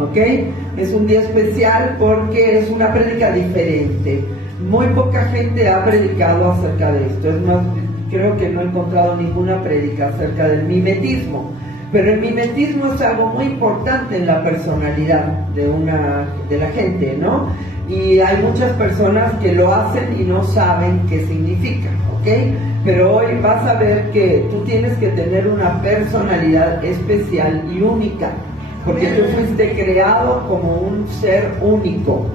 ¿Ok? Es un día especial porque es una prédica diferente. Muy poca gente ha predicado acerca de esto. Es más, creo que no he encontrado ninguna prédica acerca del mimetismo. Pero el mimetismo es algo muy importante en la personalidad de la gente, ¿no? Y hay muchas personas que lo hacen y no saben qué significa, ¿ok? Pero hoy vas a ver que tú tienes que tener una personalidad especial y única, porque tú fuiste creado como un ser único.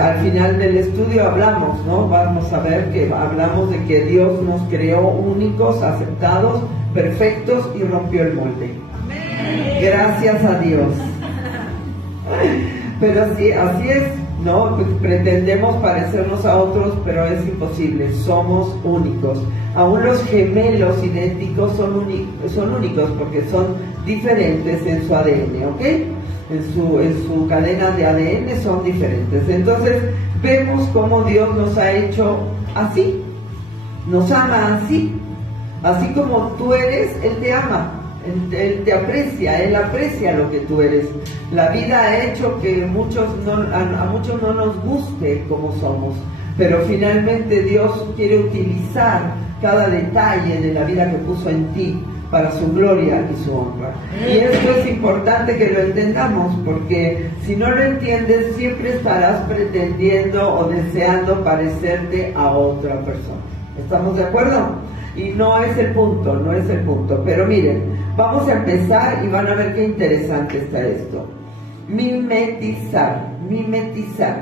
Al final del estudio hablamos, ¿no? Vamos a ver que hablamos de que Dios nos creó únicos, aceptados, perfectos y rompió el molde. Amén. Gracias a Dios. Pero sí, así es, ¿no? Pretendemos parecernos a otros, pero es imposible, somos únicos. Aún los gemelos idénticos son únicos porque son diferentes en su ADN, ¿ok? En su cadena de ADN son diferentes. Entonces vemos cómo Dios nos ha hecho así, nos ama así como tú eres, Él te ama, Él te aprecia, Él aprecia lo que tú eres. La vida ha hecho que a muchos no nos guste como somos, pero finalmente Dios quiere utilizar cada detalle de la vida que puso en ti para su gloria y su honra. Y esto es importante que lo entendamos, porque si no lo entiendes, siempre estarás pretendiendo o deseando parecerte a otra persona. ¿Estamos de acuerdo? Y no es el punto. Pero miren, vamos a empezar y van a ver qué interesante está esto. Mimetizar,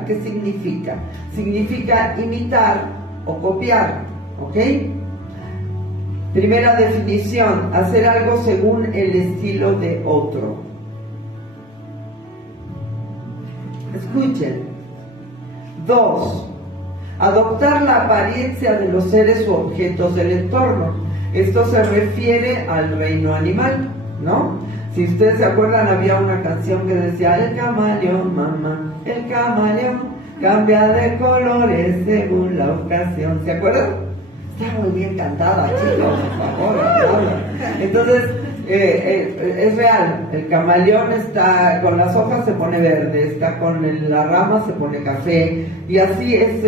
¿qué significa? Significa imitar o copiar, ¿ok? Primera definición, hacer algo según el estilo de otro. Escuchen. 2. Adoptar la apariencia de los seres u objetos del entorno. Esto se refiere al reino animal, ¿no? Si ustedes se acuerdan, había una canción que decía: el camaleón, mamá, el camaleón cambia de colores según la ocasión. ¿Se acuerdan? Está muy bien cantada, chicos, por favor. Entonces, es real. El camaleón está con las hojas, se pone verde, está con la rama, se pone café, y así es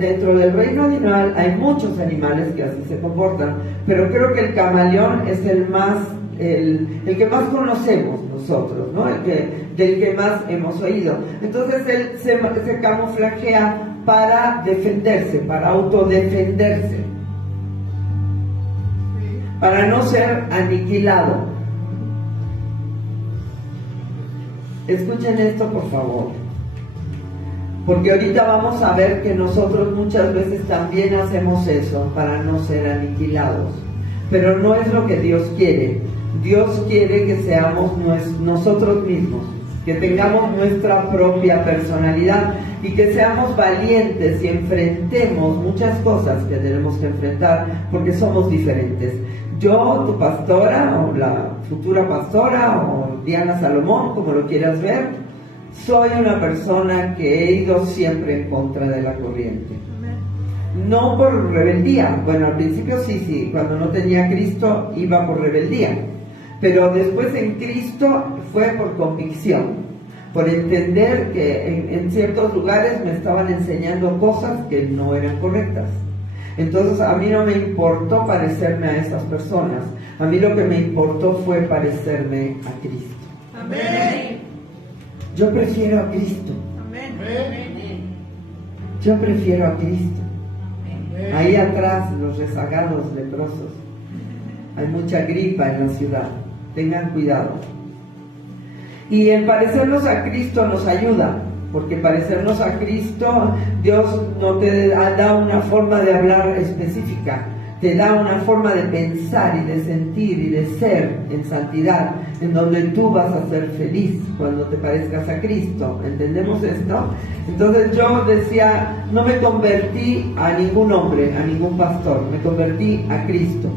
dentro del reino animal. Hay muchos animales que así se comportan, pero creo que el camaleón es el que más conocemos nosotros, ¿no? Del que más hemos oído. Entonces él se camuflajea para defenderse, para autodefenderse, para no ser aniquilado. Escuchen esto, por favor, porque ahorita vamos a ver que nosotros muchas veces también hacemos eso para no ser aniquilados, pero no es lo que Dios quiere. Dios quiere que seamos nosotros mismos, que tengamos nuestra propia personalidad y que seamos valientes y enfrentemos muchas cosas que tenemos que enfrentar, porque somos diferentes. Yo, tu pastora, o la futura pastora, o Diana Salomón, como lo quieras ver, soy una persona que he ido siempre en contra de la corriente. No por rebeldía. Bueno, al principio sí, cuando no tenía a Cristo iba por rebeldía, pero después en Cristo fue por convicción, por entender que en ciertos lugares me estaban enseñando cosas que no eran correctas. Entonces a mí no me importó parecerme a esas personas, a mí lo que me importó fue parecerme a Cristo. Amén. Yo prefiero a Cristo. Amén. Yo prefiero a Cristo. Amén. Ahí atrás los rezagados leprosos, hay mucha gripa en la ciudad, tengan cuidado. Y el parecernos a Cristo nos ayuda, porque parecernos a Cristo, Dios no te da una forma de hablar específica, te da una forma de pensar y de sentir y de ser en santidad, en donde tú vas a ser feliz cuando te parezcas a Cristo. ¿Entendemos esto? Entonces yo decía, no me convertí a ningún hombre, a ningún pastor, me convertí a Cristo.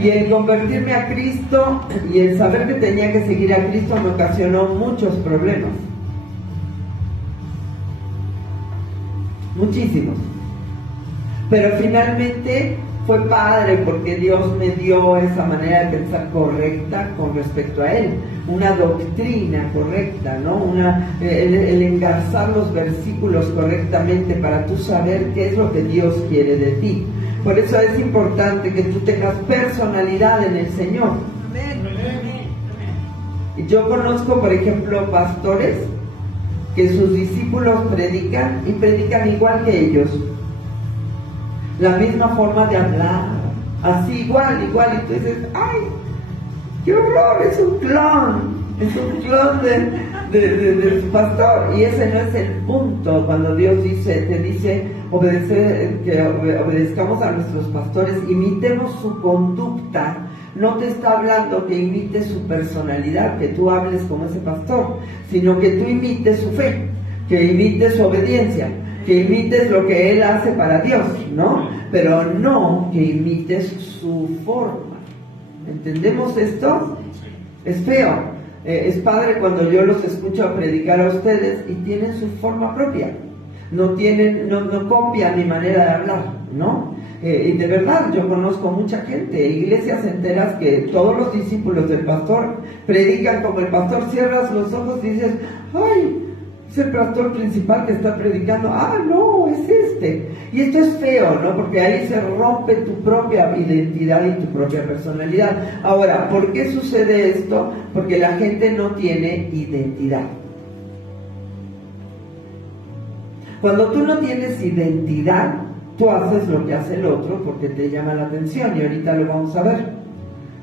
Y el convertirme a Cristo y el saber que tenía que seguir a Cristo me ocasionó muchos problemas. Muchísimos. Pero finalmente fue padre porque Dios me dio esa manera de pensar correcta con respecto a Él, una doctrina correcta, ¿no? El engarzar los versículos correctamente para tú saber qué es lo que Dios quiere de ti. Por eso es importante que tú tengas personalidad en el Señor. Yo conozco, por ejemplo, pastores que sus discípulos predican y predican igual que ellos. La misma forma de hablar, así igual, y tú dices, ¡ay! ¡Qué horror! Es un clon de su pastor. Y ese no es el punto. Cuando Dios te dice que obedezcamos a nuestros pastores, imitemos su conducta. No te está hablando que imites su personalidad, que tú hables como ese pastor, sino que tú imites su fe, que imites su obediencia, que imites lo que Él hace para Dios, ¿no? Pero no que imites su forma. ¿Entendemos esto? Es feo. Es padre cuando yo los escucho predicar a ustedes y tienen su forma propia. No copian mi manera de hablar, ¿no? Y de verdad, yo conozco mucha gente, iglesias enteras que todos los discípulos del pastor predican como el pastor. Cierras los ojos y dices, ¡ay! Es el pastor principal que está predicando. ¡Ah, no! Es este. Y esto es feo, ¿no? Porque ahí se rompe tu propia identidad y tu propia personalidad. Ahora, ¿por qué sucede esto? Porque la gente no tiene identidad. Cuando tú no tienes identidad, tú haces lo que hace el otro porque te llama la atención, y ahorita lo vamos a ver,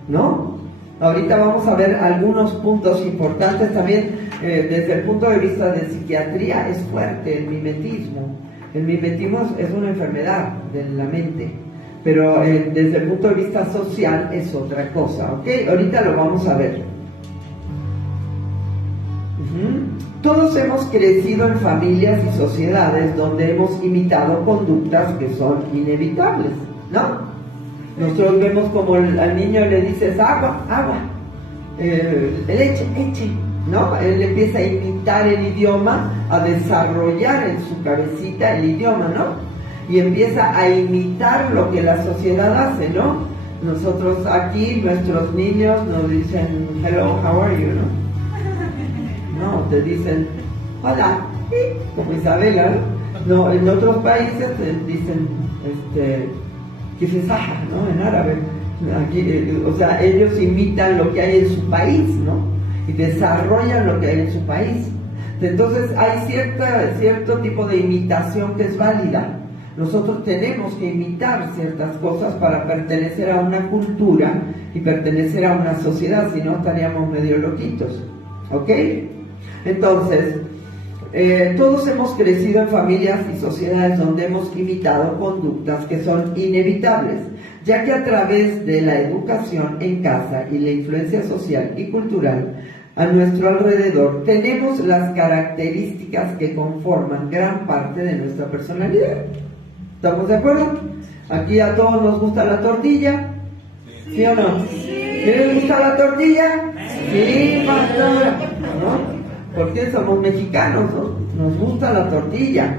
¿no? Ahorita vamos a ver algunos puntos importantes también desde el punto de vista de psiquiatría. Es fuerte el mimetismo. El mimetismo es una enfermedad de la mente, pero desde el punto de vista social es otra cosa, ¿ok? Ahorita lo vamos a ver. Todos hemos crecido en familias y sociedades donde hemos imitado conductas que son inevitables, ¿no? Nosotros vemos como al niño le dices agua, leche, ¿no? Él empieza a imitar el idioma, a desarrollar en su cabecita el idioma, ¿no? Y empieza a imitar lo que la sociedad hace, ¿no? Nosotros aquí, nuestros niños nos dicen, hello, how are you, ¿no? No, te dicen, hola, como Isabela, ¿no? En otros países te dicen, Kifisaha, ¿no? En árabe. Aquí, o sea, ellos imitan lo que hay en su país, ¿no? Y desarrollan lo que hay en su país. Entonces hay cierto tipo de imitación que es válida. Nosotros tenemos que imitar ciertas cosas para pertenecer a una cultura y pertenecer a una sociedad, si no estaríamos medio loquitos, ¿ok? Entonces, todos hemos crecido en familias y sociedades donde hemos imitado conductas que son inevitables, ya que a través de la educación en casa y la influencia social y cultural a nuestro alrededor, tenemos las características que conforman gran parte de nuestra personalidad. ¿Estamos de acuerdo? Aquí a todos nos gusta la tortilla, ¿sí o no? ¿Les gusta la tortilla? Sí, pastora, ¿no? Porque somos mexicanos, ¿no? Nos gusta la tortilla,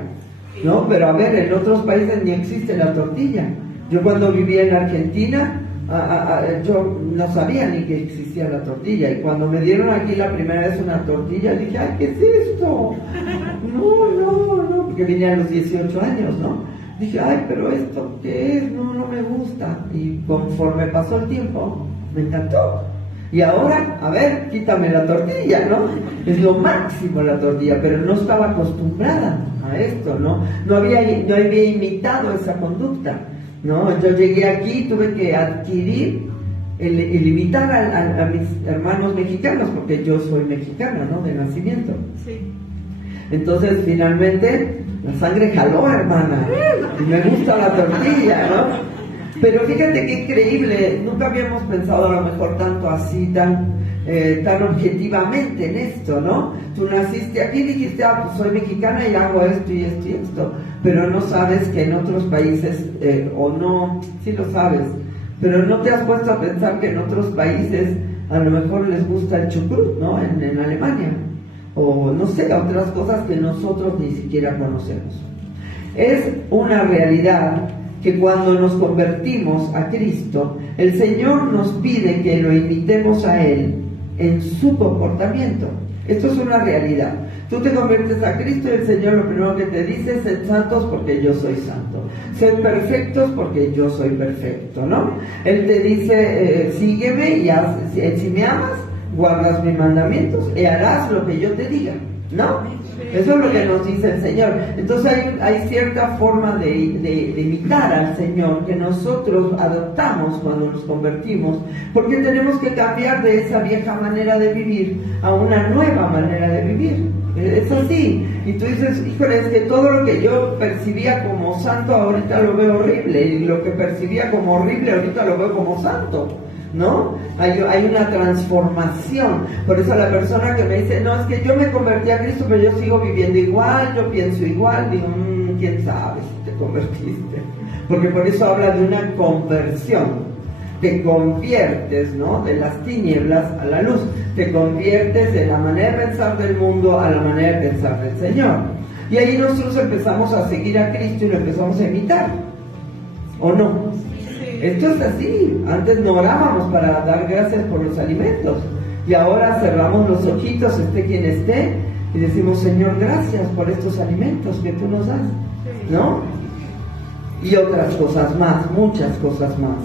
¿no? Pero a ver, en otros países ni existe la tortilla. Yo cuando vivía en Argentina, yo no sabía ni que existía la tortilla, y cuando me dieron aquí la primera vez una tortilla, dije, ¡ay, qué es esto! No, porque vine a los 18 años, ¿no? Dije, ¡ay, pero esto qué es! No me gusta. Y conforme pasó el tiempo, me encantó. Y ahora, a ver, quítame la tortilla, ¿no? Es lo máximo la tortilla, pero no estaba acostumbrada a esto, ¿no? No había imitado esa conducta, ¿no? Yo llegué aquí, tuve que adquirir el imitar a mis hermanos mexicanos, porque yo soy mexicana, ¿no? De nacimiento. Sí. Entonces, finalmente, la sangre jaló, hermana, y me gusta la tortilla, ¿no? Pero fíjate qué increíble, nunca habíamos pensado a lo mejor tanto así, tan objetivamente en esto, ¿no? Tú naciste aquí y dijiste, pues soy mexicana y hago esto y esto y esto, pero no sabes que en otros países, o no, sí lo sabes, pero no te has puesto a pensar que en otros países a lo mejor les gusta el chucrut, ¿no? En Alemania, o no sé, otras cosas que nosotros ni siquiera conocemos. Es una realidad que cuando nos convertimos a Cristo, el Señor nos pide que lo imitemos a Él en su comportamiento. Esto es una realidad. Tú te conviertes a Cristo y el Señor lo primero que te dice es: sed santos porque yo soy santo, sed perfectos porque yo soy perfecto, ¿no? Él te dice: sígueme y si me amas, guardas mis mandamientos y harás lo que yo te diga, ¿no? Eso es lo que nos dice el Señor. Entonces hay cierta forma de imitar al Señor que nosotros adoptamos cuando nos convertimos, porque tenemos que cambiar de esa vieja manera de vivir a una nueva manera de vivir. Es así. Y tú dices: híjole, es que todo lo que yo percibía como santo ahorita lo veo horrible, y lo que percibía como horrible ahorita lo veo como santo, ¿no? Hay una transformación. Por eso la persona que me dice: no, es que yo me convertí a Cristo, pero yo sigo viviendo igual, yo pienso igual, digo: quién sabe si te convertiste, porque por eso habla de una conversión. Te conviertes, ¿no?, de las tinieblas a la luz, te conviertes de la manera de pensar del mundo a la manera de pensar del Señor, y ahí nosotros empezamos a seguir a Cristo y lo empezamos a imitar, ¿o no? Esto es así. Antes no orábamos para dar gracias por los alimentos, y ahora cerramos los ojitos, esté quien esté, y decimos: Señor, gracias por estos alimentos que tú nos das, ¿no? Y otras cosas más, muchas cosas más.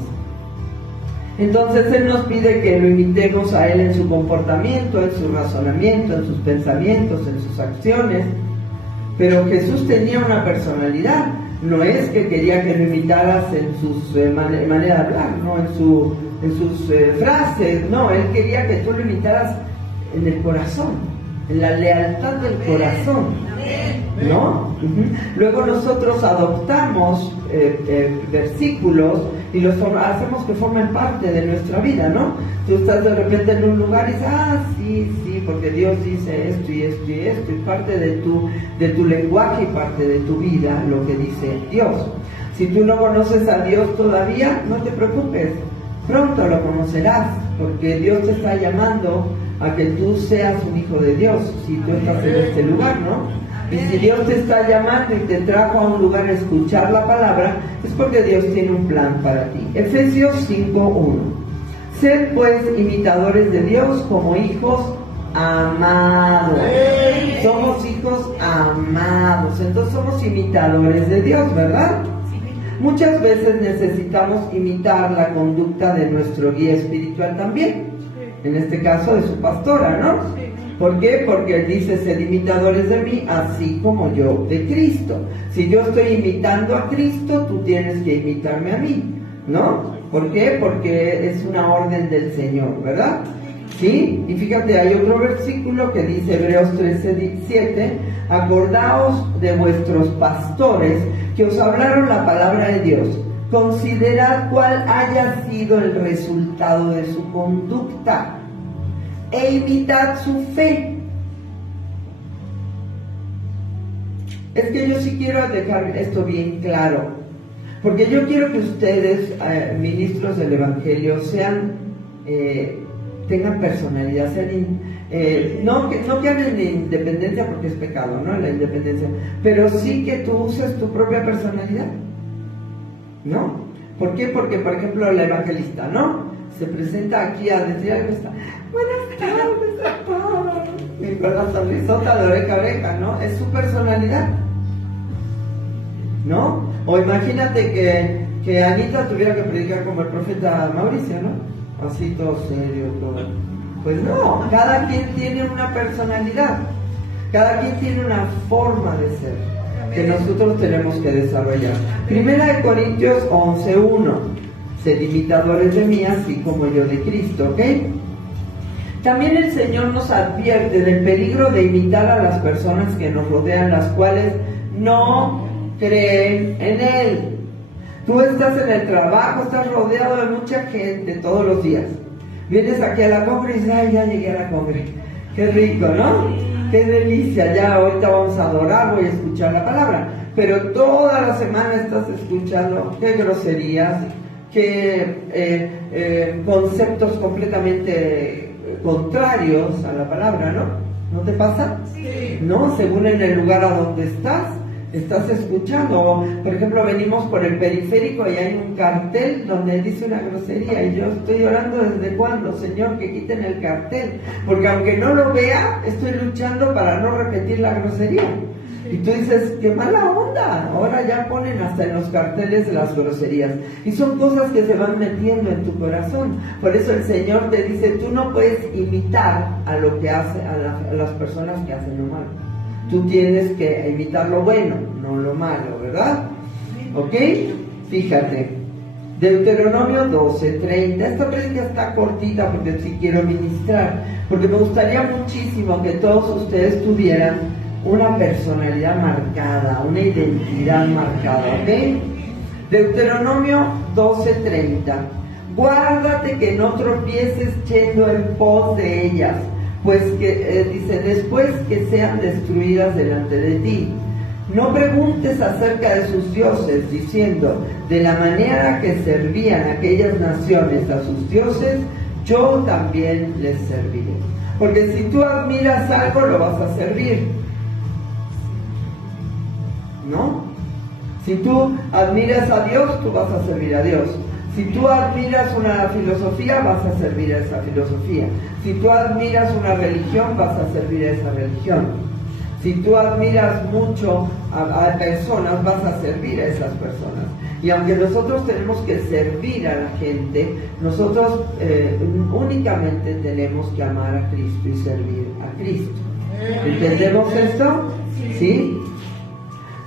Entonces Él nos pide que lo imitemos a Él en su comportamiento, en su razonamiento, en sus pensamientos, en sus acciones. Pero Jesús tenía una personalidad. No es que quería que lo imitaras en sus manera de hablar, no en sus frases, no, Él quería que tú lo imitaras en el corazón, en la lealtad del corazón, ¿no? Luego nosotros adoptamos versículos y los hacemos que formen parte de nuestra vida, ¿no? Tú estás de repente en un lugar y dices: sí, porque Dios dice esto y esto y esto, y parte de tu lenguaje y parte de tu vida lo que dice Dios. Si tú no conoces a Dios todavía, no te preocupes, pronto lo conocerás, porque Dios te está llamando a que tú seas un hijo de Dios, si tú estás en este lugar, ¿no? Y si Dios te está llamando y te trajo a un lugar a escuchar la palabra, es porque Dios tiene un plan para ti. Efesios 5:1. Sed pues imitadores de Dios como hijos amados. Somos hijos amados, entonces somos imitadores de Dios, ¿verdad? Muchas veces necesitamos imitar la conducta de nuestro guía espiritual también, en este caso de su pastora, ¿no? ¿Por qué? Porque Él dice: sed imitadores de mí, así como yo de Cristo. Si yo estoy imitando a Cristo, tú tienes que imitarme a mí, ¿no? ¿Por qué? Porque es una orden del Señor, ¿verdad? ¿Sí? Y fíjate, hay otro versículo que dice, Hebreos 13:7: acordaos de vuestros pastores que os hablaron la palabra de Dios. Considerad cuál haya sido el resultado de su conducta e imitad su fe. Es que yo sí quiero dejar esto bien claro, porque yo quiero que ustedes, ministros del Evangelio, tengan personalidad, no que hablen de independencia, porque es pecado, ¿no?, la independencia, pero sí que tú uses tu propia personalidad, ¿no? ¿Por qué? Porque, por ejemplo, la evangelista, ¿no?, se presenta aquí a decir algo, está: buenas tardes a todos, y con la sonrisota de oreja a oreja, ¿no? Es su personalidad, ¿no? O imagínate que Anita tuviera que predicar como el profeta Mauricio, ¿no? Así todo serio, todo. Pues no, cada quien tiene una personalidad, cada quien tiene una forma de ser que nosotros tenemos que desarrollar. Primera de Corintios 11:1: sed imitadores de mí, así como yo de Cristo, ¿ok? También el Señor nos advierte del peligro de imitar a las personas que nos rodean, las cuales no creen en Él. Tú estás en el trabajo, estás rodeado de mucha gente todos los días. Vienes aquí a la congre y dices: ay, ya llegué a la congre. Qué rico, ¿no? Qué delicia, ya ahorita vamos a adorar, voy a escuchar la palabra. Pero toda la semana estás escuchando qué groserías, qué conceptos completamente contrarios a la palabra, ¿no? ¿No te pasa? Sí. ¿No? Según en el lugar a donde estás, ¿Estás escuchando? Por ejemplo, venimos por el periférico y hay un cartel donde dice una grosería y yo estoy orando desde cuándo, Señor, que quiten el cartel, porque aunque no lo vea, estoy luchando para no repetir la grosería. Y tú dices, qué mala onda, ahora ya ponen hasta en los carteles las groserías. Y son cosas que se van metiendo en tu corazón. Por eso el Señor te dice, tú no puedes imitar a lo que hace a las personas que hacen lo malo. Tú tienes que imitar lo bueno, no lo malo, ¿verdad? ¿Ok? Fíjate, Deuteronomio 12:30. Esta prédica está cortita porque sí quiero ministrar, porque me gustaría muchísimo que todos ustedes tuvieran una personalidad marcada, una identidad marcada, ¿ok? Deuteronomio 12:30. Guárdate que no tropieces yendo en pos de ellas, pues que, dice, después que sean destruidas delante de ti. No preguntes acerca de sus dioses, diciendo, de la manera que servían aquellas naciones a sus dioses, yo también les serviré. Porque si tú admiras algo, lo vas a servir, ¿no? Si tú admiras a Dios, tú vas a servir a Dios. Si tú admiras una filosofía, vas a servir a esa filosofía. Si tú admiras una religión, vas a servir a esa religión. Si tú admiras mucho a personas, vas a servir a esas personas. Y aunque nosotros tenemos que servir a la gente, nosotros únicamente tenemos que amar a Cristo y servir a Cristo. ¿Entendemos esto? ¿Sí?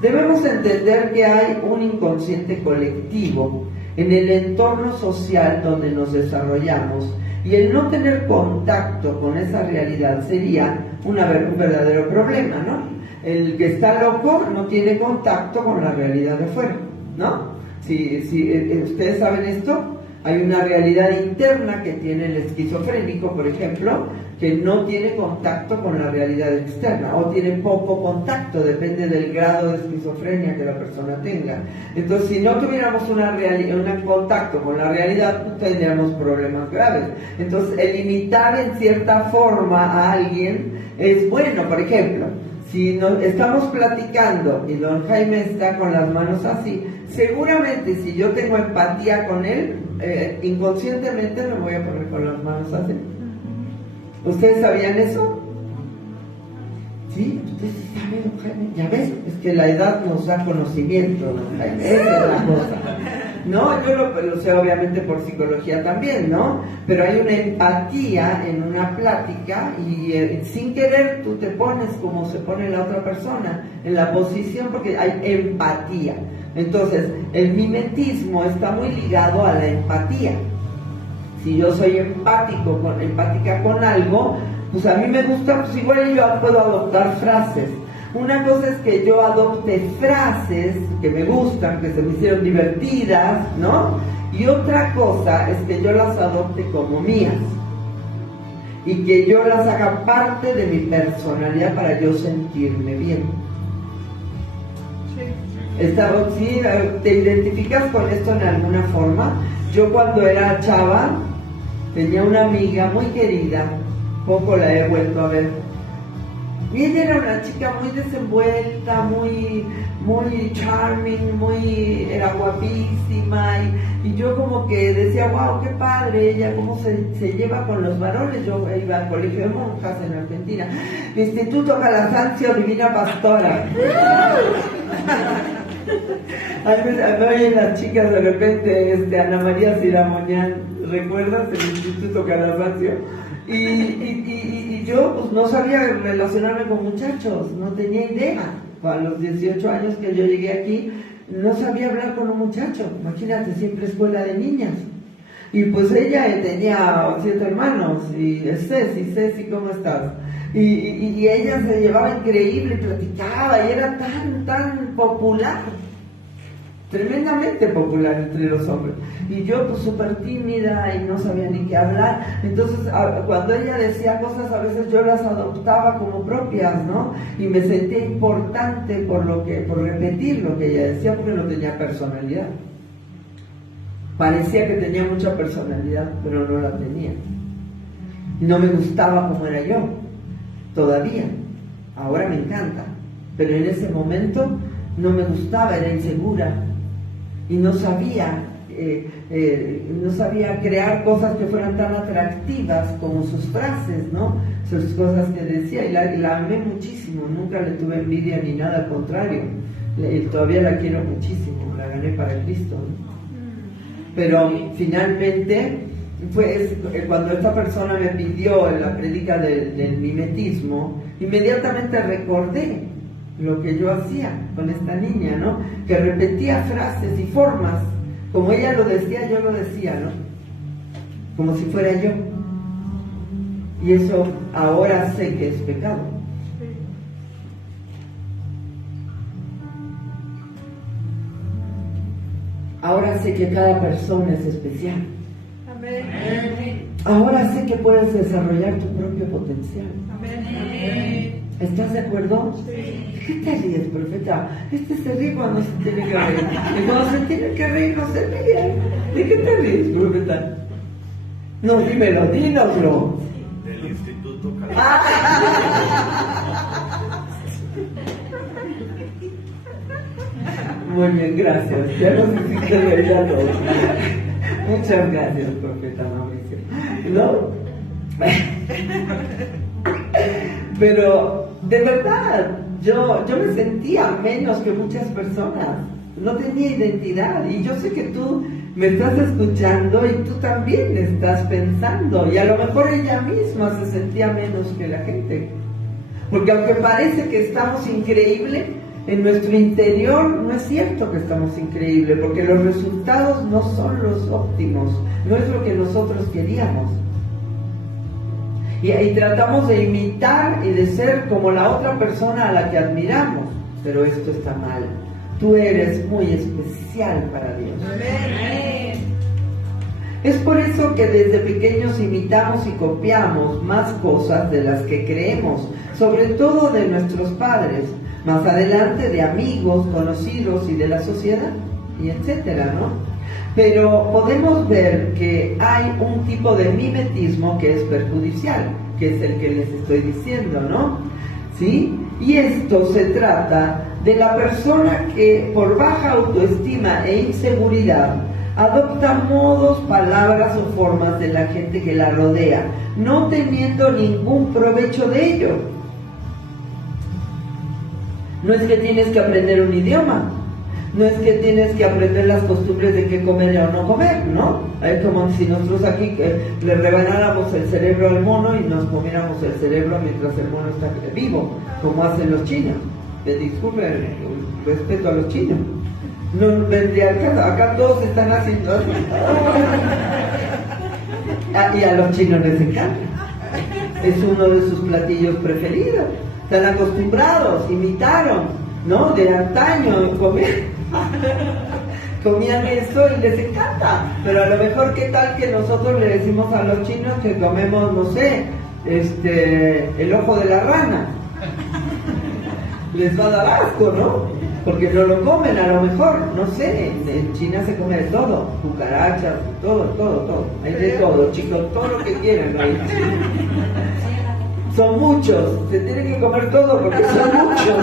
Debemos entender que hay un inconsciente colectivo en el entorno social donde nos desarrollamos, y el no tener contacto con esa realidad sería un verdadero problema, ¿no? El que está loco no tiene contacto con la realidad de afuera, ¿no? Si ustedes saben esto, hay una realidad interna que tiene el esquizofrénico, por ejemplo, que no tiene contacto con la realidad externa, o tiene poco contacto, depende del grado de esquizofrenia que la persona tenga. Entonces, si no tuviéramos un contacto con la realidad, pues tendríamos problemas graves. Entonces, el imitar en cierta forma a alguien es bueno. Por ejemplo, si estamos platicando y don Jaime está con las manos así, seguramente si yo tengo empatía con él, inconscientemente me voy a poner con las manos así. ¿Ustedes sabían eso? Sí, ustedes saben, don Jaime. Ya ves, es que la edad nos da conocimiento, don Jaime. Esa es la cosa. No, yo lo sé obviamente por psicología también, ¿no? Pero hay una empatía en una plática y sin querer tú te pones como se pone la otra persona, en la posición, porque hay empatía. Entonces, el mimetismo está muy ligado a la empatía. Si yo soy empática con algo, pues a mí me gusta, pues igual yo puedo adoptar frases. Una cosa es que yo adopte frases que me gustan, que se me hicieron divertidas, ¿no? Y otra cosa es que yo las adopte como mías y que yo las haga parte de mi personalidad para yo sentirme bien. ¿Sí? ¿Te identificas con esto en alguna forma? Yo cuando era chava tenía una amiga muy querida, poco la he vuelto a ver, y ella era una chica muy desenvuelta, muy charming, era guapísima, y yo como que decía, wow, qué padre ella, cómo se lleva con los varones. Yo iba al colegio de monjas en Argentina, Instituto Calasancio Divina Pastora. A mí oyen las chicas de repente, Ana María Siramoñán, ¿recuerdas el Instituto Calasancio? Y yo pues no sabía relacionarme con muchachos, no tenía idea. A los 18 años que yo llegué aquí, no sabía hablar con un muchacho. Imagínate, siempre escuela de niñas. Y pues ella tenía 7 hermanos, y Ceci, ¿cómo estás? Y ella se llevaba increíble, platicaba, y era tan popular, tremendamente popular entre los hombres. Y yo pues súper tímida y no sabía ni qué hablar. Entonces cuando ella decía cosas, a veces yo las adoptaba como propias, ¿no? Y me sentía importante por repetir lo que ella decía, porque no tenía personalidad. Parecía que tenía mucha personalidad, pero no la tenía. Y no me gustaba como era yo, todavía. Ahora me encanta, pero en ese momento no me gustaba, era insegura y no sabía crear cosas que fueran tan atractivas como sus frases, ¿no? Sus cosas que decía, y la amé muchísimo, nunca le tuve envidia ni nada, al contrario, todavía la quiero muchísimo, la gané para Cristo, ¿no? Pero finalmente cuando esta persona me pidió en la prédica del mimetismo, inmediatamente recordé lo que yo hacía con esta niña, ¿no? Que repetía frases y formas, como ella lo decía, yo lo decía, ¿no? Como si fuera yo. Y eso ahora sé que es pecado. Ahora sé que cada persona es especial. Amén. Ahora sé que puedes desarrollar tu propio potencial. Amén. ¿Estás de acuerdo? Sí. ¿De qué te ríes, profeta? Se ríe cuando se tiene que reír. Y cuando se tiene que reír, no se ríe. ¿De qué te ríes, profeta? No, dímelo, dínoslo. Del Instituto Calderón. Muy bien, gracias. Ya nos hiciste reír a todos. Muchas gracias, profeta Mauricio. ¿No? Pero, de verdad, yo me sentía menos que muchas personas. No tenía identidad. Y yo sé que tú me estás escuchando y tú también estás pensando. Y a lo mejor ella misma se sentía menos que la gente. Porque aunque parece que estamos increíbles, en nuestro interior no es cierto que estamos increíbles, porque los resultados no son los óptimos, no es lo que nosotros queríamos. Y tratamos de imitar y de ser como la otra persona a la que admiramos, pero esto está mal. Tú eres muy especial para Dios. Amén. Es por eso que desde pequeños imitamos y copiamos más cosas de las que creemos, sobre todo de nuestros padres, más adelante de amigos, conocidos y de la sociedad, y etcétera, ¿no? Pero podemos ver que hay un tipo de mimetismo que es perjudicial, que es el que les estoy diciendo, ¿no? ¿Sí? Y esto se trata de la persona que por baja autoestima e inseguridad adopta modos, palabras o formas de la gente que la rodea, no teniendo ningún provecho de ello. No es que tienes que aprender un idioma, no es que tienes que aprender las costumbres de qué comer o no comer, ¿no? Es como si nosotros aquí le rebanáramos el cerebro al mono y nos comiéramos el cerebro mientras el mono está vivo, como hacen los chinos. Disculpe el respeto a los chinos. No vendría al caso, acá todos están haciendo así. Y a los chinos les encanta. Es uno de sus platillos preferidos. Están acostumbrados, imitaron, ¿no? De antaño, comían eso y les encanta. Pero a lo mejor, ¿qué tal que nosotros le decimos a los chinos que comemos, no sé, el ojo de la rana? Les va a dar asco, ¿no? Porque no lo comen a lo mejor, no sé, en China se come de todo, cucarachas, todo, hay de todo, chicos, todo lo que quieran, ¿no? Son muchos, se tienen que comer todo porque son muchos.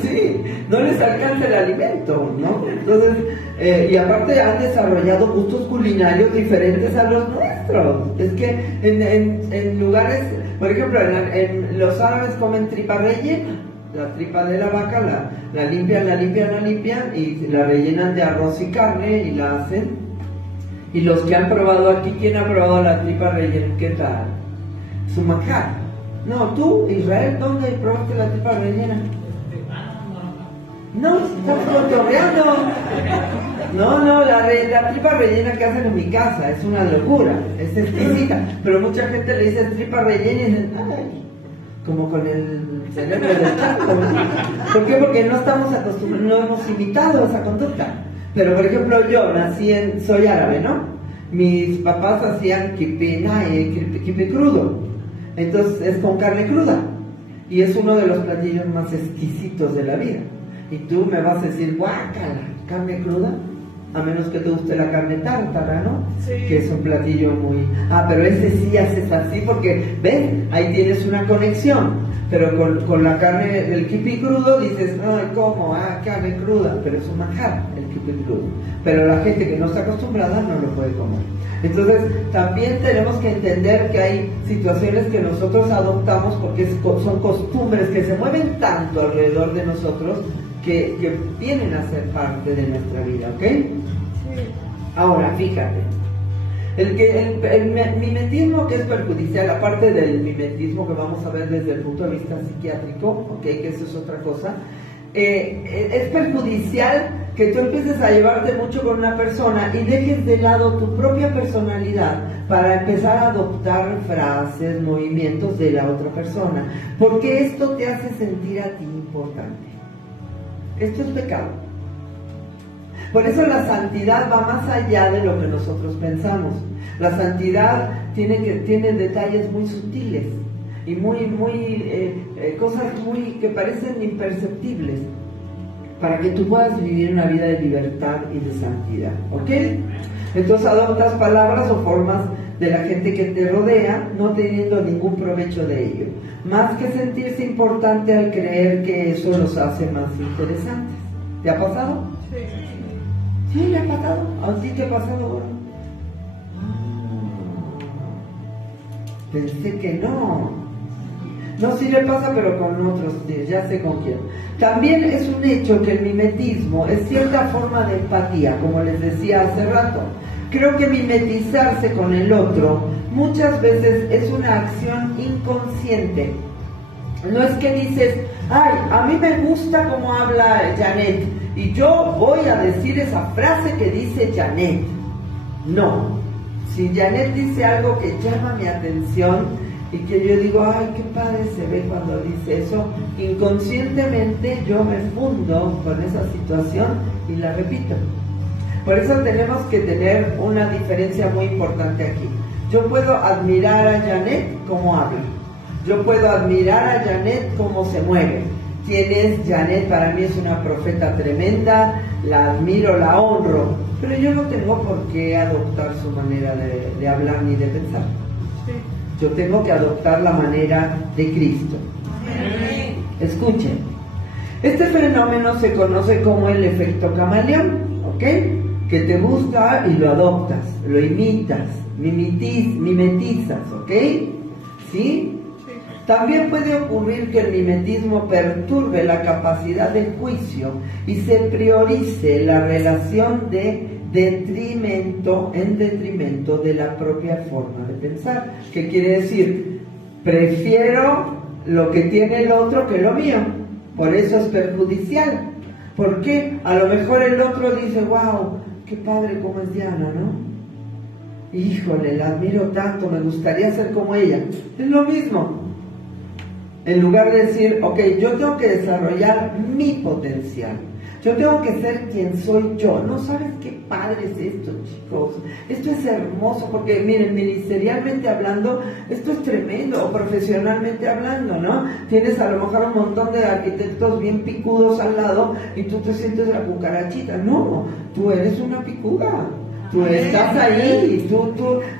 Sí, no les alcanza el alimento, ¿no? Entonces, y aparte han desarrollado gustos culinarios diferentes a los nuestros. Es que en lugares, por ejemplo, los árabes comen tripa rellena. La tripa de la vaca la limpian y la rellenan de arroz y carne y la hacen. Y los que han probado aquí, ¿quién ha probado la tripa rellena? ¿Qué tal? Su manjar. No, tú, Israel, ¿dónde probaste la tripa rellena? No, estamos cotorreando. No, la tripa rellena que hacen en mi casa es una locura, es exquisita. Pero mucha gente le dice tripa rellena y dicen, ay, como con el cerebro del chango. ¿Por qué? Porque no estamos acostumbrados, no hemos imitado esa conducta. Pero por ejemplo, yo soy árabe, ¿no? Mis papás hacían kipe crudo. Entonces es con carne cruda. Y es uno de los platillos más exquisitos de la vida. Y tú me vas a decir, guácala, carne cruda. a menos que te guste la carne tártara, ¿no? Sí. Que es un platillo muy... pero ese sí haces así porque, ¿ves? Ahí tienes una conexión. Pero con la carne del kipi crudo dices, ay, ¿cómo? Carne cruda. Pero es un manjar, el kipi crudo. Pero la gente que no está acostumbrada no lo puede comer. Entonces, también tenemos que entender que hay situaciones que nosotros adoptamos porque son costumbres que se mueven tanto alrededor de nosotros que vienen a ser parte de nuestra vida, ¿ok? Sí. Ahora, fíjate. El mimetismo que es perjudicial, aparte del mimetismo que vamos a ver desde el punto de vista psiquiátrico, ¿ok? Que eso es otra cosa, es perjudicial que tú empieces a llevarte mucho con una persona y dejes de lado tu propia personalidad para empezar a adoptar frases, movimientos de la otra persona, porque esto te hace sentir a ti importante. Esto es pecado. Por eso la santidad va más allá de lo que nosotros pensamos. La santidad tiene detalles muy sutiles y cosas que parecen imperceptibles para que tú puedas vivir una vida de libertad y de santidad, ¿ok? Entonces adoptas palabras o formas de la gente que te rodea, no teniendo ningún provecho de ello, más que sentirse importante al creer que eso los hace más interesantes. ¿Te ha pasado? Sí. Sí, me ha pasado. ¿A ti te ha pasado ahora? Pensé que no. No, sí le pasa, pero con otros, ya sé con quién. También es un hecho que el mimetismo es cierta forma de empatía, como les decía hace rato. Creo que mimetizarse con el otro muchas veces es una acción inconsciente. No es que dices, ay, a mí me gusta cómo habla Janet y yo voy a decir esa frase que dice Janet. No. Si Janet dice algo que llama mi atención y que yo digo, ay, qué padre se ve cuando dice eso, inconscientemente yo me fundo con esa situación y la repito. Por eso tenemos que tener una diferencia muy importante aquí. Yo puedo admirar a Janet como habla. Yo puedo admirar a Janet cómo se mueve. ¿Quién es Janet? Para mí es una profeta tremenda, la admiro, la honro, pero yo no tengo por qué adoptar su manera de hablar ni de pensar. Sí. Yo tengo que adoptar la manera de Cristo. Amén. Escuchen, este fenómeno se conoce como el efecto camaleón, ¿ok? Que te gusta y lo adoptas, lo imitas, mimetizas, ¿ok? ¿Sí? También puede ocurrir que el mimetismo perturbe la capacidad de juicio y se priorice la relación en detrimento de la propia forma de pensar. ¿Qué quiere decir? Prefiero lo que tiene el otro que lo mío. Por eso es perjudicial. ¿Por qué? A lo mejor el otro dice, wow, qué padre como es Diana, ¿no? Híjole, la admiro tanto, me gustaría ser como ella. Es lo mismo. En lugar de decir, ok, yo tengo que desarrollar mi potencial. Yo tengo que ser quien soy yo. No sabes qué padre es esto, chicos. Esto es hermoso porque, miren, ministerialmente hablando, esto es tremendo, o profesionalmente hablando, ¿no? Tienes a lo mejor un montón de arquitectos bien picudos al lado y tú te sientes la cucarachita. No, tú eres una picuda. Tú estás ahí,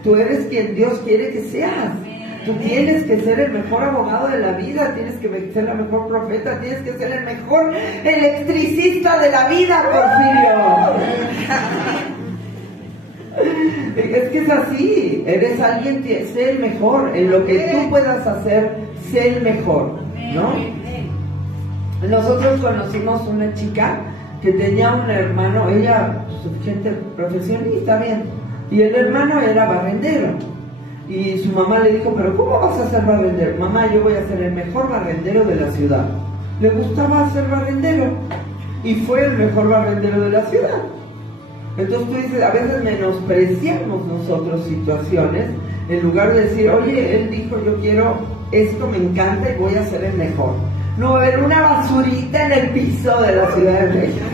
tú eres quien Dios quiere que seas. Tú tienes que ser el mejor abogado de la vida, tienes que ser la mejor profeta, tienes que ser el mejor electricista de la vida, Porfirio. Es que es así, eres alguien que sé el mejor, en lo que tú puedas hacer, sé el mejor, ¿no? Nosotros conocimos una chica que tenía un hermano, ella, gente profesionista, bien, y el hermano era barrendero. Y su mamá le dijo, pero ¿cómo vas a ser barrendero? Mamá, yo voy a ser el mejor barrendero de la ciudad. Le gustaba ser barrendero y fue el mejor barrendero de la ciudad. Entonces tú dices, a veces menospreciamos nosotros situaciones en lugar de decir, oye, él dijo, yo quiero esto, me encanta y voy a ser el mejor. No va a haber una basurita en el piso de la Ciudad de México.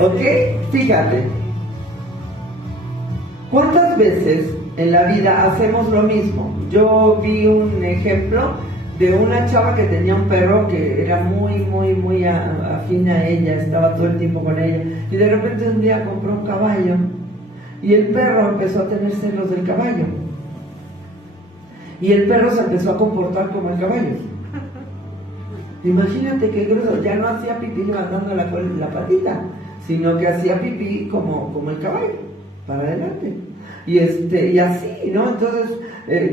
¿Ok? Fíjate. ¿Cuántas veces en la vida hacemos lo mismo? Yo vi un ejemplo de una chava que tenía un perro que era muy afín a ella, estaba todo el tiempo con ella, y de repente un día compró un caballo y el perro empezó a tener celos del caballo y el perro se empezó a comportar como el caballo. Imagínate qué grueso, ya no hacía pipí levantando la patita, sino que hacía pipí como el caballo, para adelante. Y así, ¿no? Entonces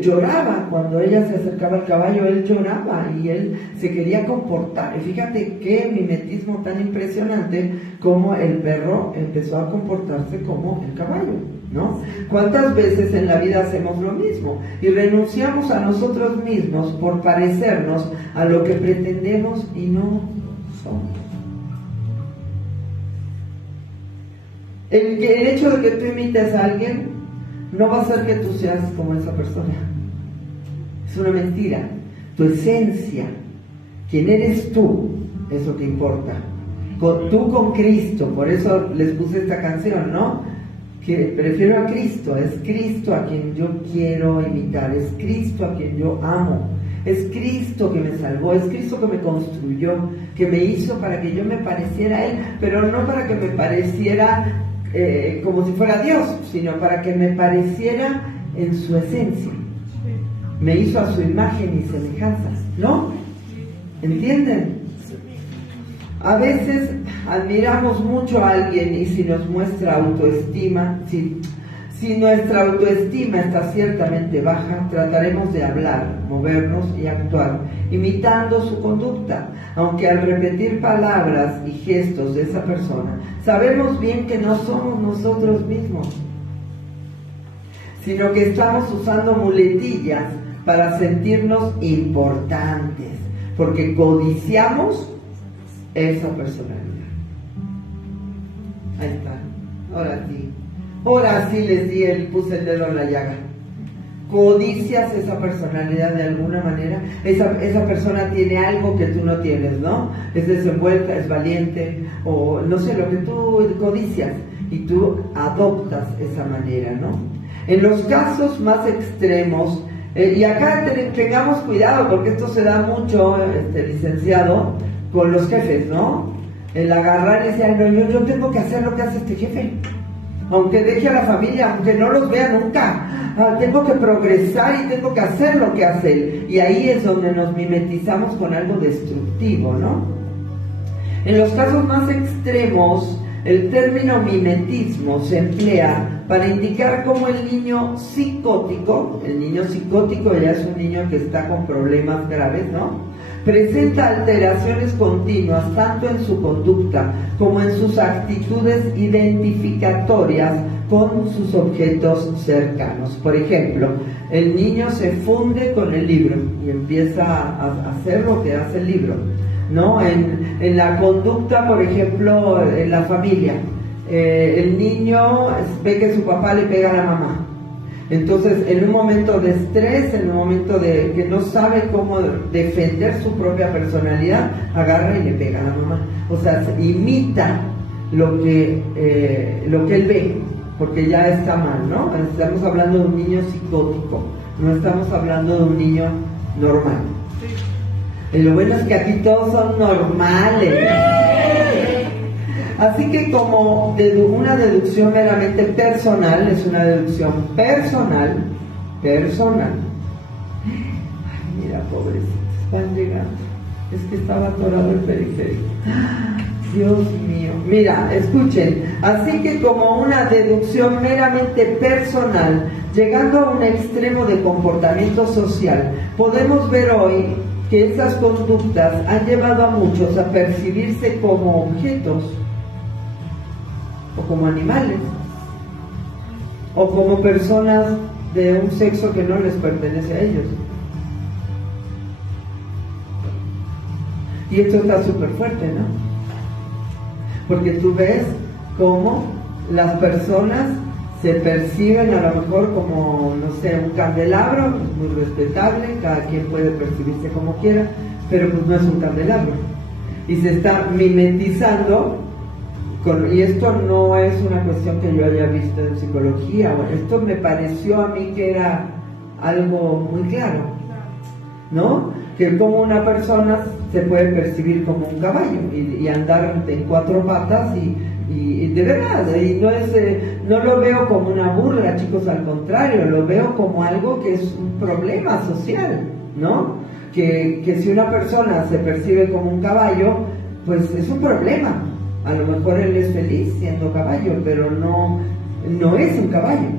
lloraba cuando ella se acercaba al caballo, él lloraba y él se quería comportar. Y fíjate qué mimetismo tan impresionante, como el perro empezó a comportarse como el caballo, ¿no? ¿Cuántas veces en la vida hacemos lo mismo y renunciamos a nosotros mismos por parecernos a lo que pretendemos y no somos? El hecho de que tú imites a alguien no va a hacer que tú seas como esa persona. Es una mentira. Tu esencia, quién eres tú, es lo que importa. Tú con Cristo, por eso les puse esta canción, ¿no? Que prefiero a Cristo, es Cristo a quien yo quiero imitar, es Cristo a quien yo amo, es Cristo que me salvó, es Cristo que me construyó, que me hizo para que yo me pareciera a Él, pero no para que me pareciera como si fuera Dios, sino para que me pareciera en su esencia. Me hizo a su imagen y semejanza, ¿no? ¿Entienden? A veces admiramos mucho a alguien y si nos muestra autoestima, si nuestra autoestima está ciertamente baja, trataremos de hablar, movernos y actuar, imitando su conducta, aunque al repetir palabras y gestos de esa persona, sabemos bien que no somos nosotros mismos, sino que estamos usando muletillas para sentirnos importantes, porque codiciamos esa personalidad. Ahí está, ahora sí les puse el dedo en la llaga. Codicias esa personalidad de alguna manera. Esa persona tiene algo que tú no tienes, ¿no? Es desenvuelta, es valiente, o no sé, lo que tú codicias, y tú adoptas esa manera, ¿no? En los casos más extremos, y acá tengamos cuidado porque esto se da mucho, licenciado, con los jefes, ¿no? El agarrar y decir, no, yo tengo que hacer lo que hace este jefe, aunque deje a la familia, aunque no los vea nunca, tengo que progresar y tengo que hacer lo que hace él. Y ahí es donde nos mimetizamos con algo destructivo, ¿no? En los casos más extremos, el término mimetismo se emplea para indicar cómo el niño psicótico ya es un niño que está con problemas graves, ¿no? Presenta alteraciones continuas tanto en su conducta como en sus actitudes identificatorias con sus objetos cercanos. Por ejemplo, el niño se funde con el libro y empieza a hacer lo que hace el libro, ¿no? En la conducta, por ejemplo, en la familia, el niño ve que su papá le pega a la mamá. Entonces, en un momento de estrés, en un momento de que no sabe cómo defender su propia personalidad, agarra y le pega a la mamá. O sea, imita lo que él ve, porque ya está mal, ¿no? Estamos hablando de un niño psicótico, no estamos hablando de un niño normal. Y lo bueno es que aquí todos son normales. Así que como una deducción meramente personal, es una deducción personal. Ay, mira, pobrecitos, están llegando. Es que estaba atorado el periférico. Dios mío. Mira, escuchen. Así que como una deducción meramente personal, llegando a un extremo de comportamiento social, podemos ver hoy que esas conductas han llevado a muchos a percibirse como objetos, o como animales, o como personas de un sexo que no les pertenece a ellos. Y esto está súper fuerte, ¿no? Porque tú ves cómo las personas se perciben a lo mejor como, no sé, un candelabro, muy respetable, cada quien puede percibirse como quiera, pero pues no es un candelabro. Y se está mimetizando. Y esto no es una cuestión que yo haya visto en psicología, esto me pareció a mí que era algo muy claro, ¿no? que como una persona se puede percibir como un caballo y andar en cuatro patas y de verdad, y no lo veo como una burla, chicos, al contrario, lo veo como algo que es un problema social, ¿no? Que si una persona se percibe como un caballo, pues es un problema. A lo mejor él es feliz siendo caballo, pero no es un caballo.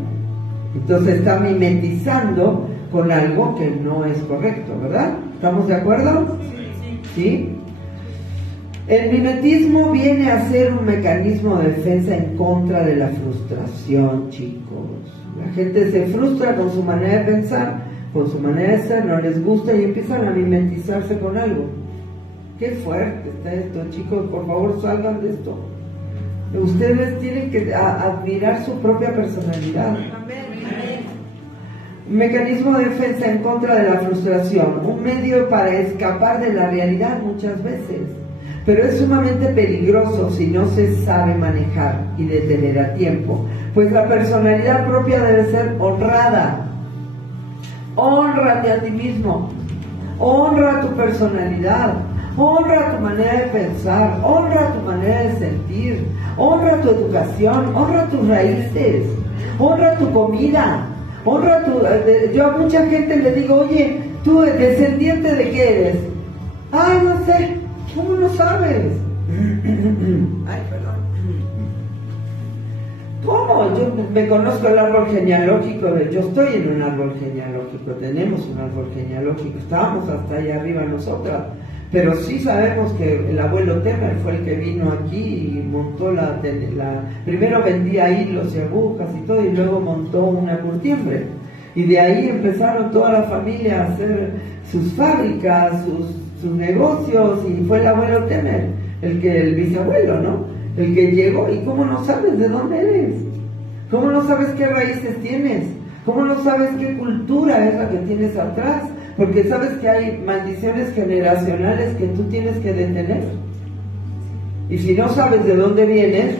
Entonces está mimetizando con algo que no es correcto, ¿verdad? ¿Estamos de acuerdo? ¿Sí? El mimetismo viene a ser un mecanismo de defensa en contra de la frustración, chicos. La gente se frustra con su manera de pensar, con su manera de ser, no les gusta y empiezan a mimetizarse con algo. Qué fuerte está esto, chicos, por favor salgan de esto. Ustedes tienen que admirar su propia personalidad. Un mecanismo de defensa en contra de la frustración, un medio para escapar de la realidad muchas veces, pero es sumamente peligroso si no se sabe manejar y detener a tiempo, pues la personalidad propia debe ser honrada. Hónrate a ti mismo, honra tu personalidad, honra tu manera de pensar, honra tu manera de sentir, honra tu educación, honra tus raíces, honra tu comida, honra tu... Yo a mucha gente le digo, oye, ¿tú descendiente de qué eres? Ay, no sé, ¿cómo no sabes? Ay, perdón. ¿Cómo? Yo me conozco el árbol genealógico, yo estoy en un árbol genealógico, tenemos un árbol genealógico, estábamos hasta allá arriba nosotras, pero sí sabemos que el abuelo Temer fue el que vino aquí y montó primero vendía hilos y agujas y todo, y luego montó una curtiembre, y de ahí empezaron toda la familia a hacer sus fábricas, sus negocios, y fue el abuelo Temer, el bisabuelo, ¿no? El que llegó. ¿Y cómo no sabes de dónde eres? ¿Cómo no sabes qué raíces tienes? ¿Cómo no sabes qué cultura es la que tienes atrás? Porque sabes que hay maldiciones generacionales que tú tienes que detener. Y si no sabes de dónde vienes,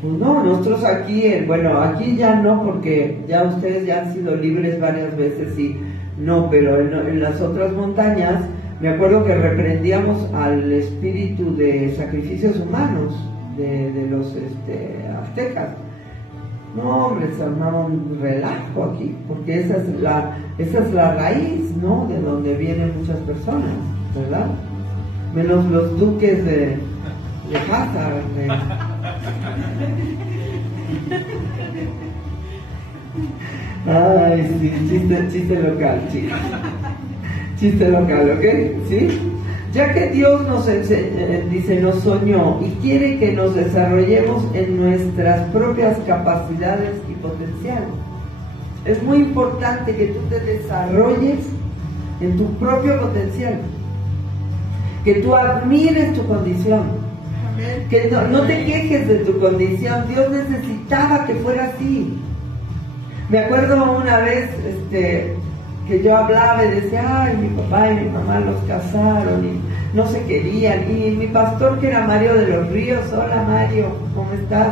pues no, nosotros aquí, aquí ya no, porque ya ustedes ya han sido libres varias veces y no, pero en las otras montañas, me acuerdo que reprendíamos al espíritu de sacrificios humanos de los aztecas. No, hombre, se armaba un relajo aquí, porque esa es la raíz, ¿no? De donde vienen muchas personas, ¿verdad? Menos los duques de Hazard. Ay, sí, chiste local, chicos. Chiste local, ¿ok? ¿Sí? Ya que Dios nos soñó y quiere que nos desarrollemos en nuestras propias capacidades y potencial. Es muy importante que tú te desarrolles en tu propio potencial, que tú admires tu condición, que no te quejes de tu condición. Dios necesitaba que fuera así. Me acuerdo una vez que yo hablaba y decía, ay, mi papá y mi mamá los casaron y no se querían, y mi pastor, que era Mario de los Ríos, hola Mario, ¿cómo estás?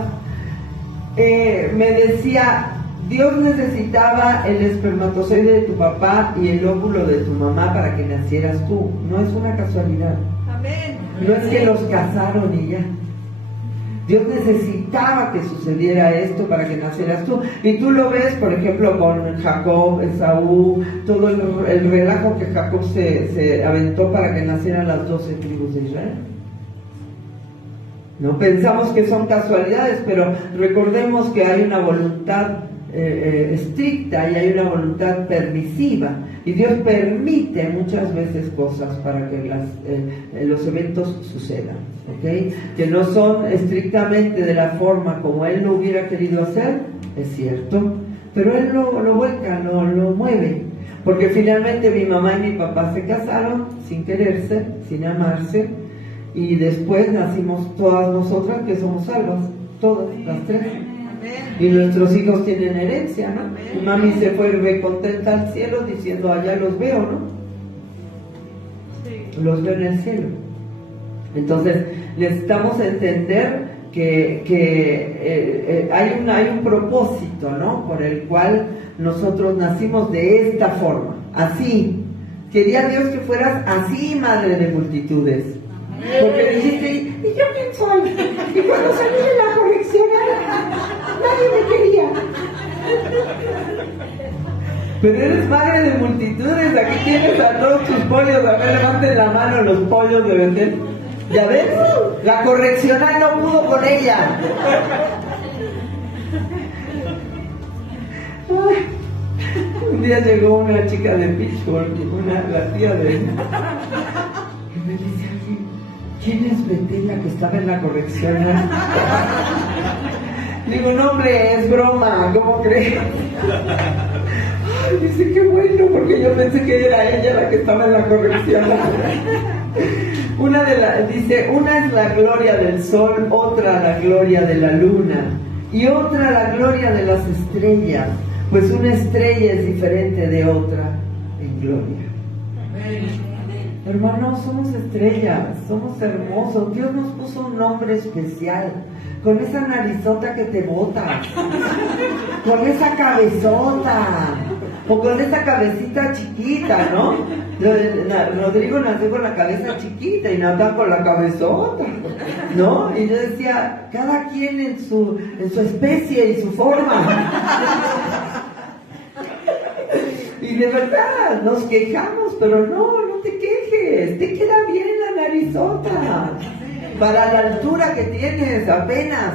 Me decía, Dios necesitaba el espermatozoide de tu papá y el óvulo de tu mamá para que nacieras tú. No es una casualidad. Amén. No es que los casaron y ya. Dios necesitaba que sucediera esto para que nacieras tú. Y tú lo ves, por ejemplo, con Jacob, Esaú, todo el relajo que Jacob se aventó para que nacieran las 12 tribus de Israel. No pensamos que son casualidades, pero recordemos que hay una voluntad estricta y hay una voluntad permisiva. Y Dios permite muchas veces cosas para que los eventos sucedan, ¿ok? Que no son estrictamente de la forma como Él lo hubiera querido hacer, es cierto, pero Él lo vuelca, lo mueve. Porque finalmente mi mamá y mi papá se casaron sin quererse, sin amarse, y después nacimos todas nosotras que somos salvas, todas las tres. Y nuestros hijos tienen herencia, ¿no? Y mami se fue recontenta al cielo diciendo, allá los veo, ¿no? Sí. Los veo en el cielo. Entonces, necesitamos entender que hay un propósito, ¿no? Por el cual nosotros nacimos de esta forma, así, Quería Dios que fueras así, madre de multitudes. Porque dijiste, ¿y yo quién soy? Y cuando salí de la corrección, nadie me quería. Pero eres madre de multitudes, aquí tienes a todos tus pollos, a ver, levanten la mano los pollos de Betel. ¿Ya ves? La correccional no pudo con ella. Un día llegó una chica de Pittsburgh, la tía de ella, y me dice, ¿quién es Betel, la que estaba en la correccional? Digo, no hombre, es broma, ¿cómo crees? Dice, qué bueno, porque yo pensé que era ella la que estaba en la corrección. Dice, una es la gloria del sol, otra la gloria de la luna, y otra la gloria de las estrellas, pues una estrella es diferente de otra en gloria. Hermanos, somos estrellas, somos hermosos. Dios nos puso un nombre especial, con esa narizota que te bota, con esa cabezota, o con esa cabecita chiquita, ¿no? Rodrigo nació con la cabeza chiquita y Natán con la cabezota, ¿no? Y yo decía, cada quien en su especie y su forma. Y de verdad, nos quejamos, pero no te quejes, te queda bien la narizota, para la altura que tienes, apenas,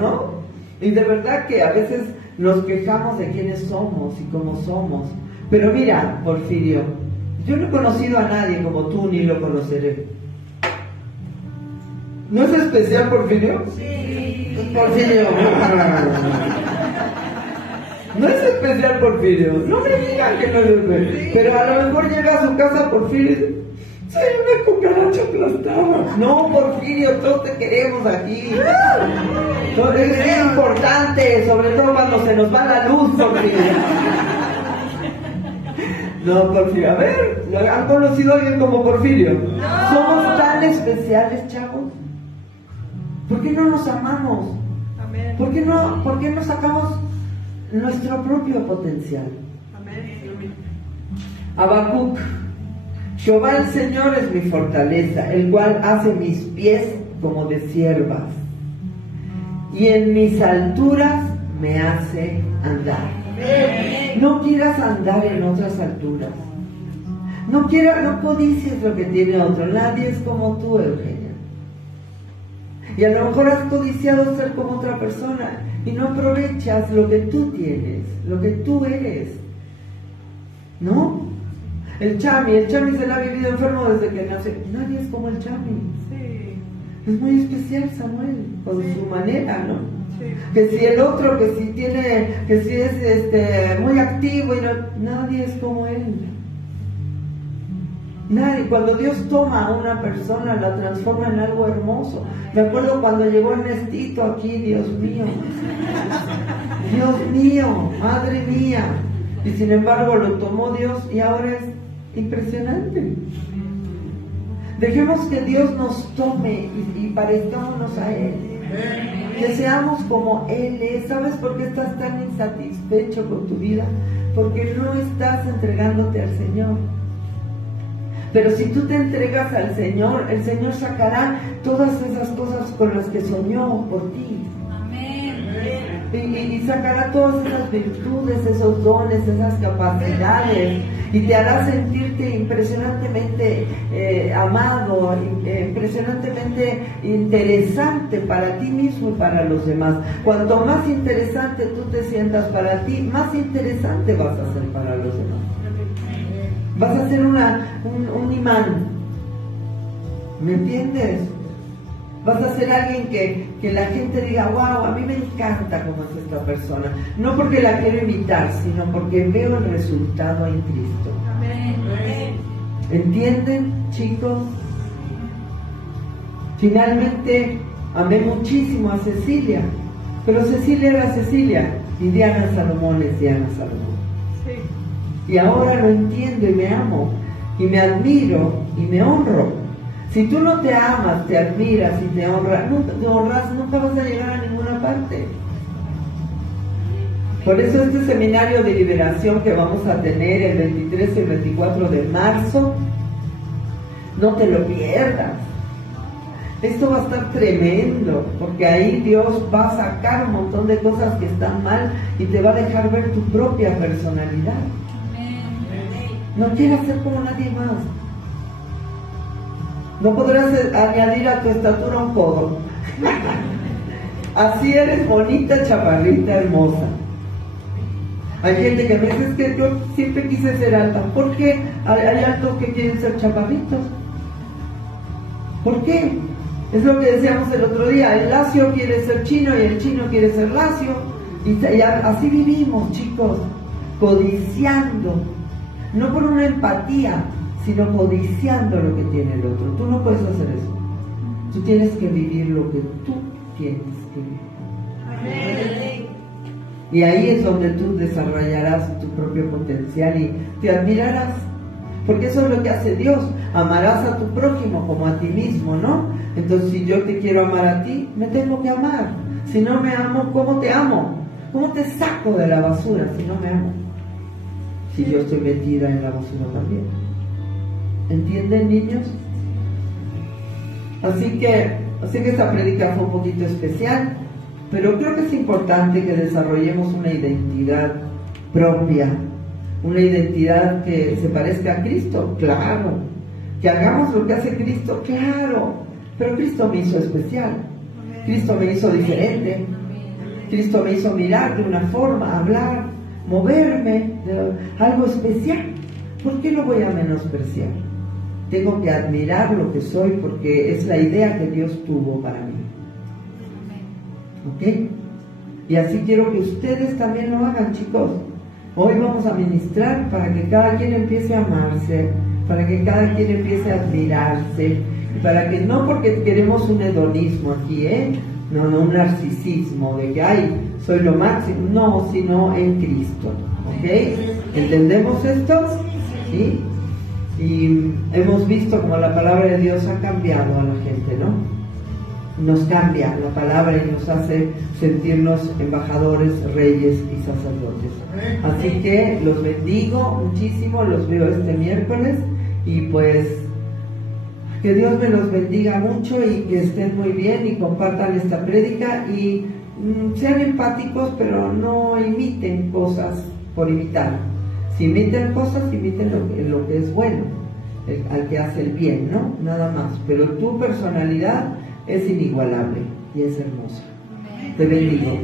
¿no? Y de verdad que a veces nos quejamos de quiénes somos y cómo somos. Pero mira, Porfirio, yo no he conocido a nadie como tú, ni lo conoceré. ¿No es especial, Porfirio? Sí. Porfirio. No es especial, Porfirio. No me digan que no es especial. Pero a lo mejor llega a su casa Porfirio y dice, soy una cucaracha aplastada. No, Porfirio, todos te queremos aquí. Es importante, sobre todo cuando se nos va la luz, Porfirio. No, Porfirio, a ver, ¿han conocido a alguien como Porfirio? No. Somos tan especiales, chavos. ¿Por qué no nos amamos? Amén. ¿Por qué no sacamos nuestro propio potencial? Amén. Habacuc, Jehová el Señor es mi fortaleza, el cual hace mis pies como de ciervas, y en mis alturas me hace andar. No quieras andar en otras alturas. No codicies lo que tiene otro. Nadie es como tú, Eugenia. Y a lo mejor has codiciado ser como otra persona y no aprovechas lo que tú tienes, lo que tú eres. ¿No? El Chami se la ha vivido enfermo desde que nació. Nadie es como el Chami. Sí. Es muy especial Samuel, con su manera, ¿no? Sí. Que si el otro, que si es muy activo y nadie es como él. Nadie. Cuando Dios toma a una persona, la transforma en algo hermoso. Me acuerdo cuando llegó Ernestito aquí, Dios mío, madre mía, y sin embargo lo tomó Dios y ahora es impresionante. Dejemos que Dios nos tome y parezcámonos a Él. Que seamos como Él es. ¿Sabes por qué estás tan insatisfecho con tu vida? Porque no estás entregándote al Señor. Pero si tú te entregas al Señor, el Señor sacará todas esas cosas con las que soñó por ti. Y sacará todas esas virtudes, esos dones, esas capacidades, y te hará sentirte impresionantemente amado, impresionantemente interesante para ti mismo y para los demás. Cuanto más interesante tú te sientas para ti, más interesante vas a ser para los demás. Vas a ser un imán. ¿Me entiendes? Vas a ser alguien que la gente diga, wow, a mí me encanta cómo es esta persona. No porque la quiero imitar, sino porque veo el resultado en Cristo. Amén. ¿Entienden, chicos? Finalmente, amé muchísimo a Cecilia. Pero Cecilia era Cecilia y Diana Salomón es Diana Salomón. Sí. Y ahora lo entiendo y me amo y me admiro y me honro. Si tú no te amas, te admiras y te honras, nunca vas a llegar a ninguna parte. Por eso este seminario de liberación que vamos a tener el 23 y el 24 de marzo, no te lo pierdas. Esto va a estar tremendo, porque ahí Dios va a sacar un montón de cosas que están mal y te va a dejar ver tu propia personalidad. No quieras ser como nadie más. No podrás añadir a tu estatura un codo. Así eres bonita, chaparrita, hermosa. Hay gente que me dice, es que yo siempre quise ser alta. ¿Por qué? Hay altos que quieren ser chaparritos. ¿Por qué? Es lo que decíamos el otro día, el lacio quiere ser chino y el chino quiere ser lacio. Y así vivimos, chicos, codiciando. No por una empatía, sino codiciando lo que tiene el otro. Tú no puedes hacer eso. Tú tienes que vivir lo que tú tienes que vivir. Y ahí es donde tú desarrollarás tu propio potencial y te admirarás. Porque eso es lo que hace Dios. Amarás a tu prójimo como a ti mismo, ¿no? Entonces, si yo te quiero amar a ti, me tengo que amar. Si no me amo, ¿cómo te amo? ¿Cómo te saco de la basura si no me amo? Si yo estoy metida en la basura también. ¿Entienden, niños? Así que esta prédica fue un poquito especial, pero creo que es importante que desarrollemos una identidad propia, una identidad que se parezca a Cristo, claro, que hagamos lo que hace Cristo, claro, pero Cristo me hizo especial, Cristo me hizo diferente, Cristo me hizo mirar de una forma, hablar, moverme, algo especial. ¿Por qué lo voy a menospreciar? Tengo que admirar lo que soy porque es la idea que Dios tuvo para mí. ¿Ok? Y así quiero que ustedes también lo hagan, chicos. Hoy vamos a ministrar para que cada quien empiece a amarse, para que cada quien empiece a admirarse, y para que no porque queremos un hedonismo aquí, no un narcisismo de que, ay, soy lo máximo, no, sino en Cristo. ¿Ok? ¿Entendemos esto? ¿Sí? Y hemos visto como la palabra de Dios ha cambiado a la gente, ¿no? Nos cambia la palabra y nos hace sentirnos embajadores, reyes y sacerdotes. Así que los bendigo muchísimo, los veo este miércoles y pues que Dios me los bendiga mucho y que estén muy bien y compartan esta prédica y sean empáticos, pero no imiten cosas por imitar. Si imiten cosas, imiten lo que es bueno, al que hace el bien, ¿no? Nada más. Pero tu personalidad es inigualable y es hermosa. Te bendigo.